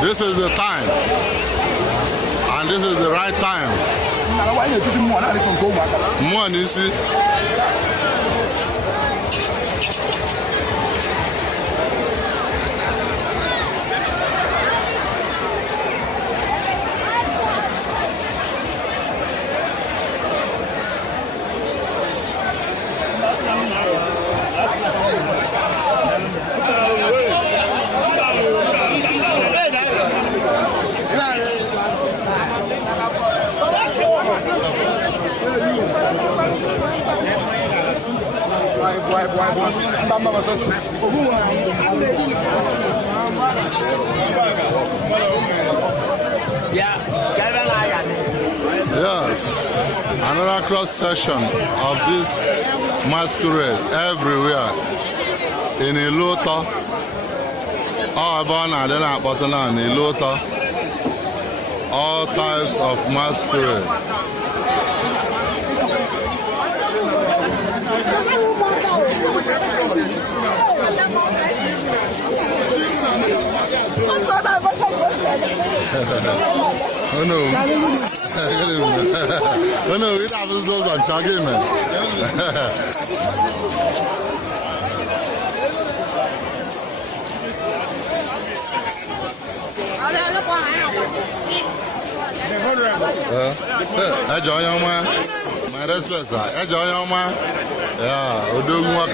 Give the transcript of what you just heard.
This is the time, and this is the right time. More you see. Yes, another cross section of this masquerade everywhere in Ilota. All types of masquerade. Oh no. Oh no, it happens those on Chaggy, man. Enjoy your man. My respect, sir. Enjoy your man. Yeah, we'll do more.